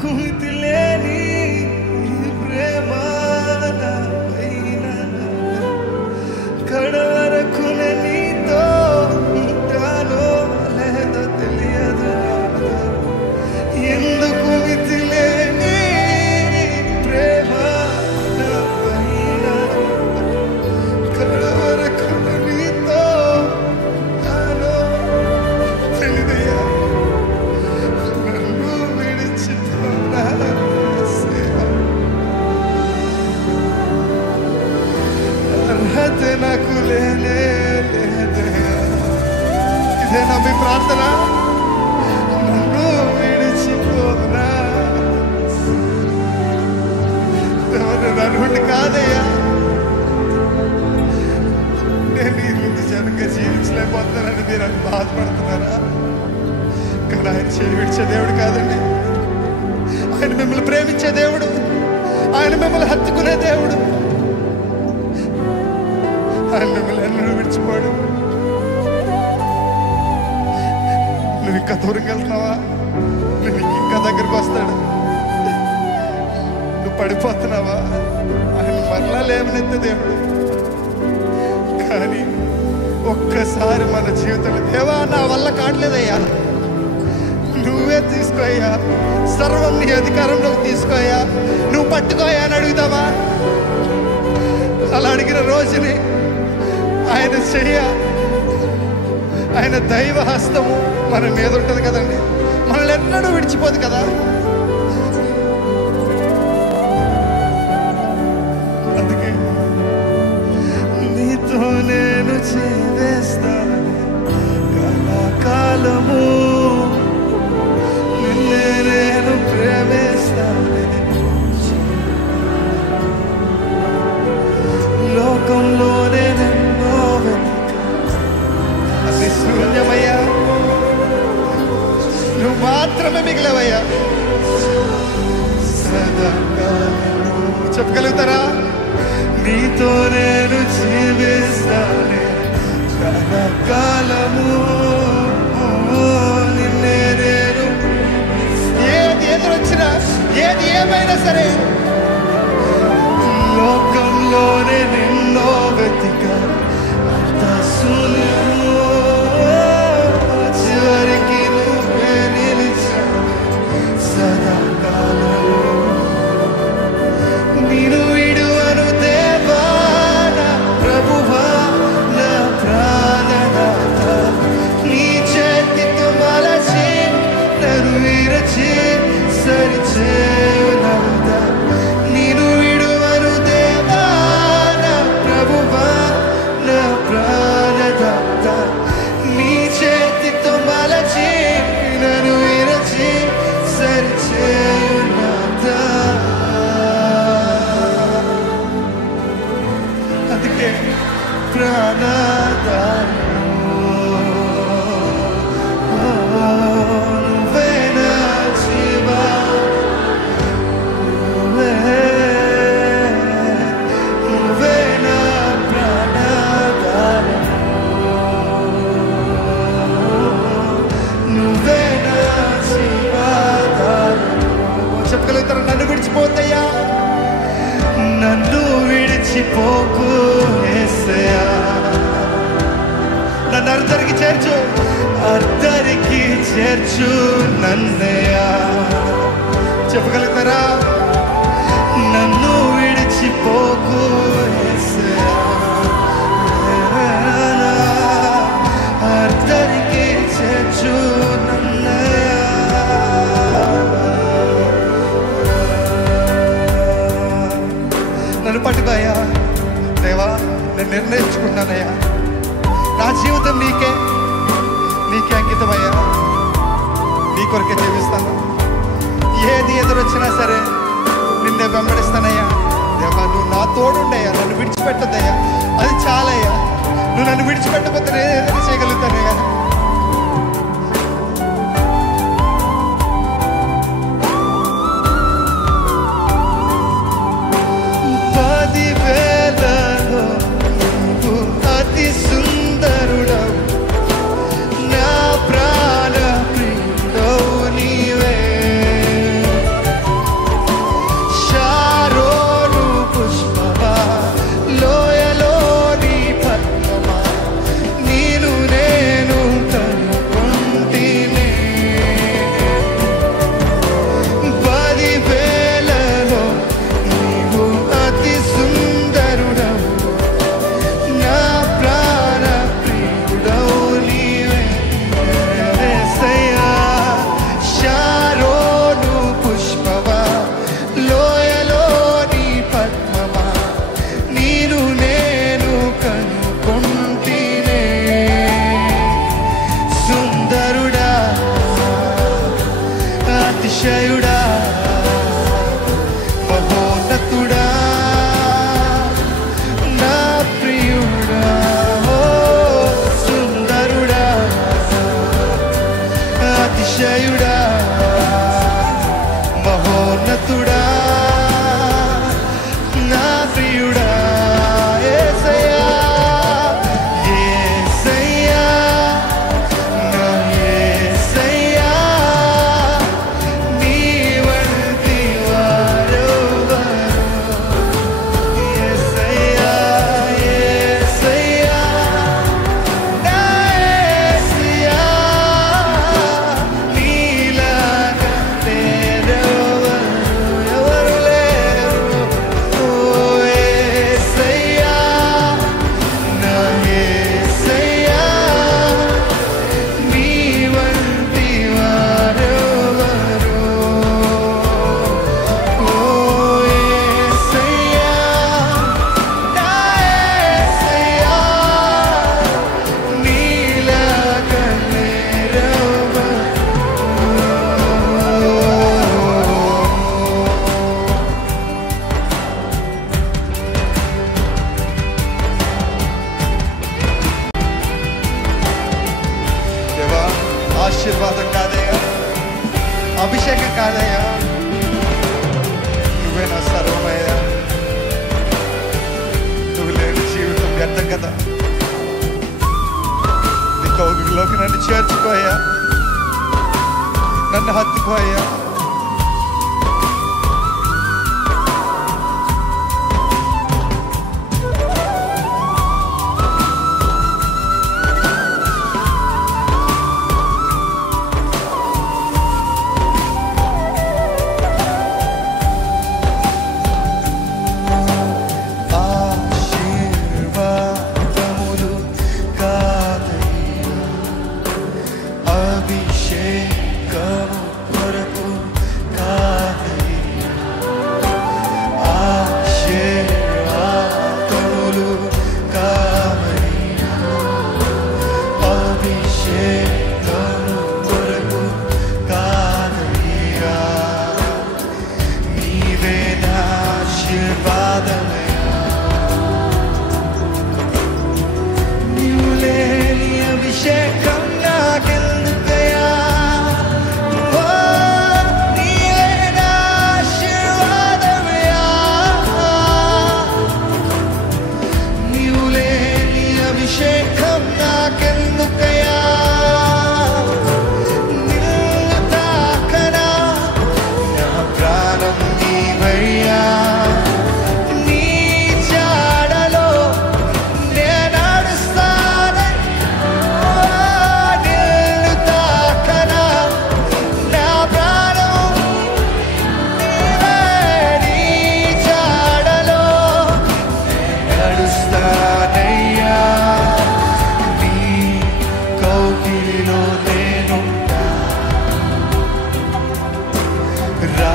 కుమితి లేని ప్రేమ కడవరకు నీతో ఉంటానో లేదో తెలియదు. ఎందుకు మితి లేని ప్రేమ కడవరకు నీతో ఉంటానో తెలియదయ్యా. నన్ను విడిచిపోనా అర్హత నాకు లేదయ్యా. ఇదేనా మీ ప్రార్థన? నన్ను విడిచిపోనా నన్ను కాదయ్యా. నేను ఈ ముందు జనంగా జీవించలేకపోతున్నానని మీరు అని బాధపడుతున్నారా? కానీ ఆయన చేయి విడిచే దేవుడు కాదండి. ఆయన మిమ్మల్ని ప్రేమించే దేవుడు, ఆయన మిమ్మల్ని హత్తుకునే దేవుడు. ఆయన మిమ్మల్ని ఎన్నడూ విడిచిపోడు. నువ్వు ఇంకా దూరంగా వెళ్తున్నావా? నువ్వు ఇంకా దగ్గరకు వస్తాడు. నువ్వు పడిపోతున్నావా? ఆయన మరలా లేవనెత్తే దేవుడు. కానీ ఒక్కసారి మన జీవితంలో దేవా నా వల్ల కావట్లేదయ్యా, నువ్వే తీసుకోయ్యా, సర్వం నీ అధికారంలోకి తీసుకోయా, నువ్వు పట్టుకోయా అని అడుగుతావా? అలా అడిగిన రోజుని ఆయన చెయ్య, ఆయన దైవ హస్తము మన మీద ఉంటుంది కదండి. మనల్ని ఎన్నడూ విడిచిపోదు కదా. అందుకే నీతో నేను చేస్తాను కళాకాలము, నిన్నే నేను ప్రేమిస్తాను. లోకంలోనే నిన్నో అది శూన్యమయ్యా, నువ్వు మాత్రమే మిగిలవయ్యా. చెప్పగలుగుతారా? నీతో నేను జీవిస్తానే కళాకాలము, నిన్నే నేను ఏది ఎదురొచ్చినా ఏది ఏమైనా సరే లోకంలోనే నిన్నో వెతికా అంత శూన్యము, చివరికి నువ్వే నిలిచావు సదాకాలము. నేను విడువను దేవా నా ప్రభువా నా ప్రాణనాథ, నీ చేతితో మలచి నన్ను విరచి సరిచేయునాథ. నేను విడువను దేవా నా ప్రభువా నా ప్రాణనాథ, నీ చేతితో మలచి నన్ను విరచి సరిచేయునాథ. అందుకే ప్రాణదారు నువ్వే నా జీవా, నువ్వే నా ప్రాణదారు, నువ్వే నా జీవాధారు. చెప్పగలుగుతారు? నన్ను విడిచిపోతాయా, నన్ను విడిచిపోకు యేసయ్యా. నన్ను అద్దరికి చేర్చు, అద్దరికి చేర్చు నన్నయ్యా. చెప్పగలుగుతారా? నన్ను విడిచిపోకు యేసయ్యా, అద్దరికి చేర్చు నన్నయ్యా. నన్ను పట్టుకోయ్యా దేవా, నేను నిర్ణయించుకున్నానయ్యా, నా జీవితం నీకే అంకితమయ్యా, నీ కొరకే జీవిస్తాను. ఏది ఎదురొచ్చినా సరే నిన్నే వెంబడిస్తానయ్యా. దేవా నువ్వు నా తోడుండయ్యా, నన్ను విడిచిపెట్టదయ్యా, అది చాలయ్యా. నువ్వు నన్ను విడిచిపెట్టకపోతే నేను ఏదైనా చేయగలుగుతానయ్యా. అతిశయుడా మహోన్నతుడా నా ప్రియుడా సుందరుడా అతిశయుడా మహోన్నతుడా నా ప్రియుడా యేసయ్యా యేసయ్యా నా యేసయ్యా నీ వంటి వారెవరు యేసయ్యా యేసయ్యా నా యేసయ్యా నీలాగా ఎవరు లేరు ఓ యేసయ్యా నా యేసయ్యా నీ వంటి వారెవరు ఓ యేసయ్యా నా యేసయ్యా నీలాగా దేవా ఆశీర్వాదం కాదయ్యా అభిషేకం కాదయ్యా నువ్వే నా సర్వమయ్యా నువ్వు లేని జీవితం వ్యర్థం కదా నీ కౌగిలిలోకి నన్ను చేర్చుకోయ్యా నన్ను హత్తుకోయ్యా ఆశీర్వాదములు కాదయ్యా అభిషేకము కొరకు కాదయ్యా ఆశీర్వాదములు కాదయ్యా అభిషేకము కొరకు కాదయ్యా నీవే నా ఆశీర్వాదమయ్యా నీవు లేని అభిషేకం నాకెందుకయ్యా ఓ నీవే నా ఆశీర్వాదమయ్యా నీవు లేని అభిషేకం నాకెందుకయ్యా నిన్ను తాకనా నా ప్రాణం నీవయ్యా నీ జాడలో నేను నడుస్తానయ్యా నిన్ను తాకనా నా ప్రాణం నీవే నీ జాడలో నేను నడుస్తానయ్యా నీ కౌగిలిలో నేనుంటా రా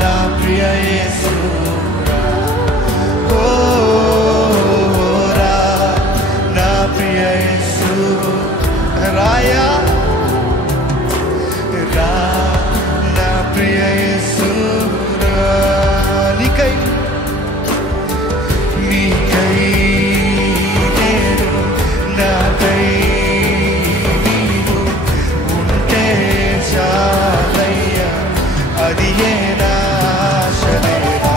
నా ప్రియ యేసు ఓ రా నా ప్రియ యేసు రాయా రా నా ప్రియ యేసు రా నీకై నేను నాకై నీవు ఉంటే చాలయ్యా అది ఏ నా ఆశలేనా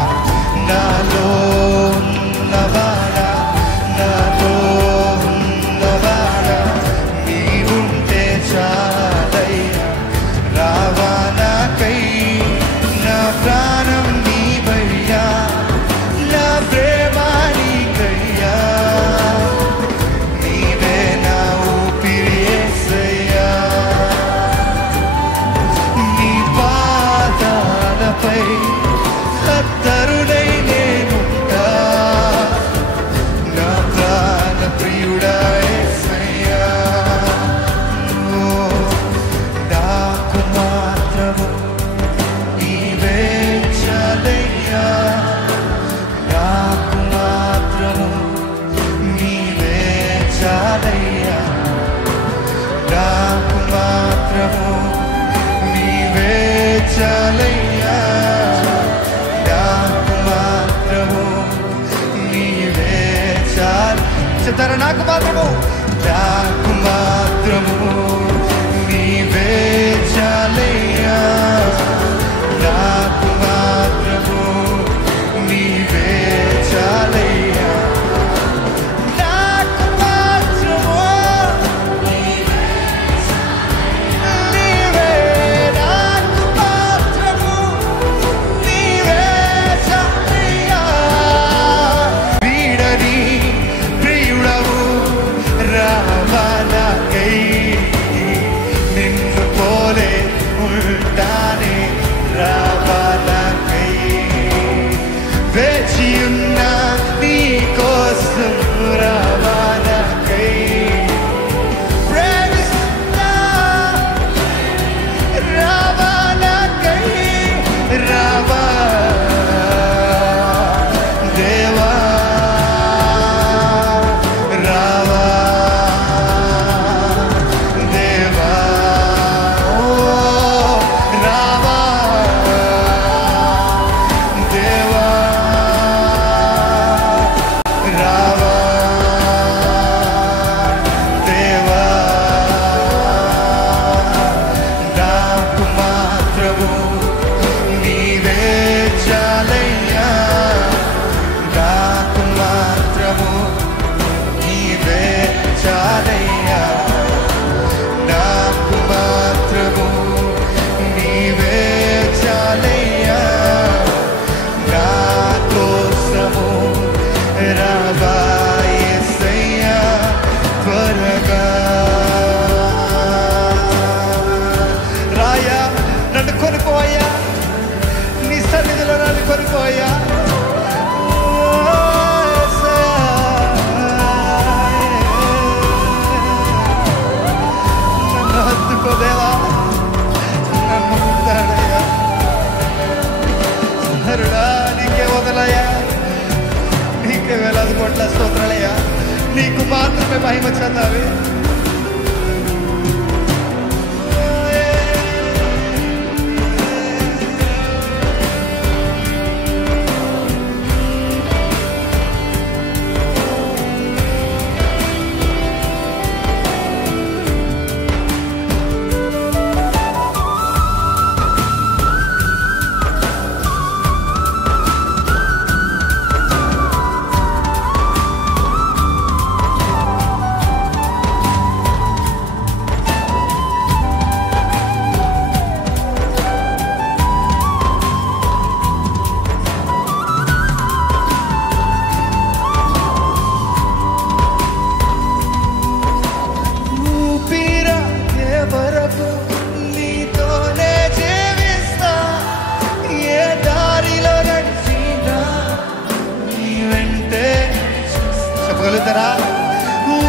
కొనిపోయా, నీ సన్నిధిలో నన్ను కొనిపోయా. నన్ను హత్తుకోదేవా, నన్ను ముట్టాడయ్యా. హరుడా నీకే వదలయ్యా, నీకే వేలాది కోట్ల స్తోత్రాలయ్యా. నీకు మాత్రమే మహిమ చెందాలి.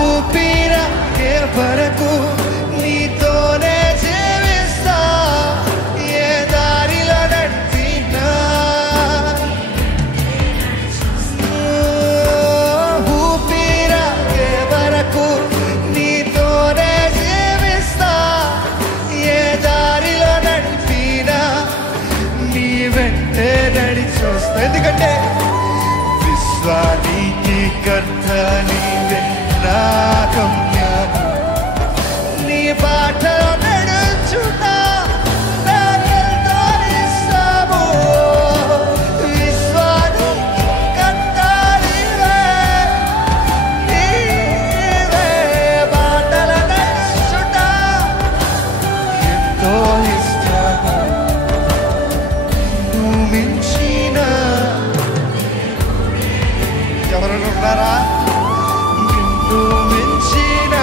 ఊపిరాగే వరకు నీతోనే జీవిస్తా, ఏ దారిలో నడిచినా. ఊపిరాగే వరకు నీతోనే జీవిస్తా, ఏ దారిలో నడిపినా నీ వెంటే నడిచొస్తా. ఎందుకంటే విశ్వానికి కర్త నీవే, నా గమ్యము నీ బాటలో నడుచున్నా, నాకెంతో ఇష్టము. విశ్వానికి కర్త నీవే, నీవే బాటలో నడుచున్నా, ఎంతో ఇష్టము. నువ్వు మించిన ఎవరైనా ఉన్నారా? నిన్ను మించిన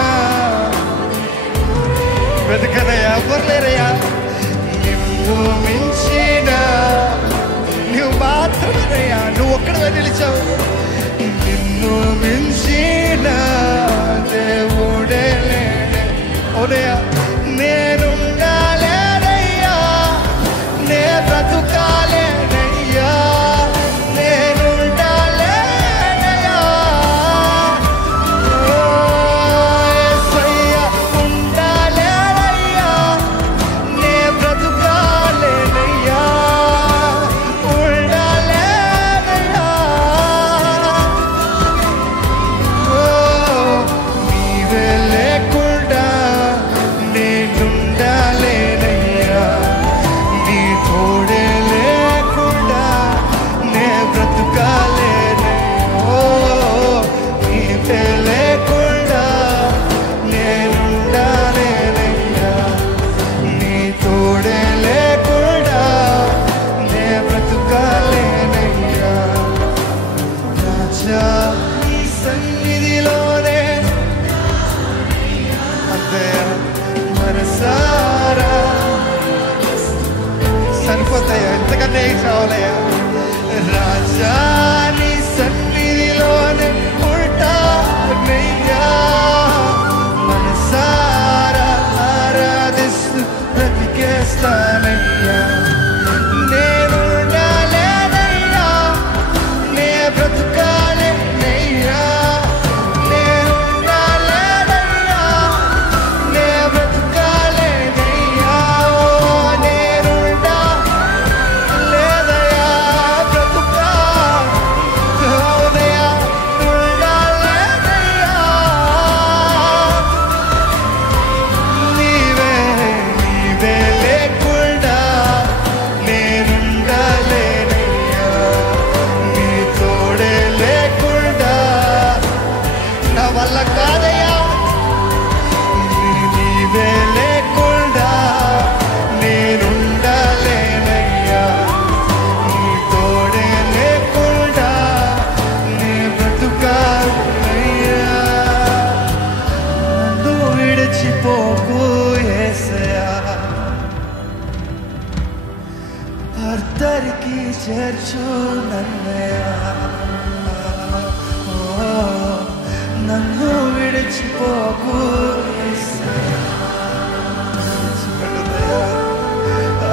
వెతకనయ్యా, ఎవరు లేరయ్యా. నిన్ను మించిన నువ్వు మాత్రమేనయ్యా, నువ్వు ఒక్కడవే నిలిచావు. నిన్ను మించిన దేవుడే లేడే. అవునయ్యా, నేనుండాలేనయ్యా, నే బ్రతుకాలేనయ్యా, సరిపోతాయా? ఎంతకన్నా ఏం కావాలయ్యా? రాజా నీ సన్నిధిలోనే ఉంటానయ్యా, మనసారా ఆరాధిస్తూ బ్రతికేస్తానయ్యా. నేనుండాలేనయ్యా, నే బ్రతుకాలేనయ్యా, నేనుండాలేనయ్యా, నే బ్రతుకాలేనయ్యా. నేనుండా లేదయ్యా, బ్రతుకా అర్ధరికి చేర్చు నన్నయ్యా, నన్ను విడిచిపోకు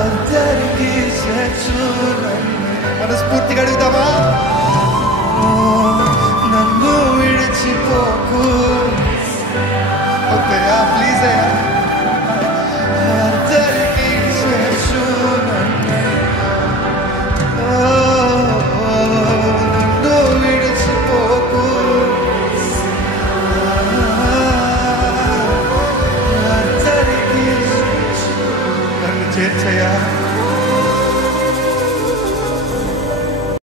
అర్ధరికి చేర్చు నన్నయ్యా. మనస్ఫూర్తిగా అడుగుతామా? నన్ను విడిచిపోకు. ఓకే ప్లీజ్ అయ్యా.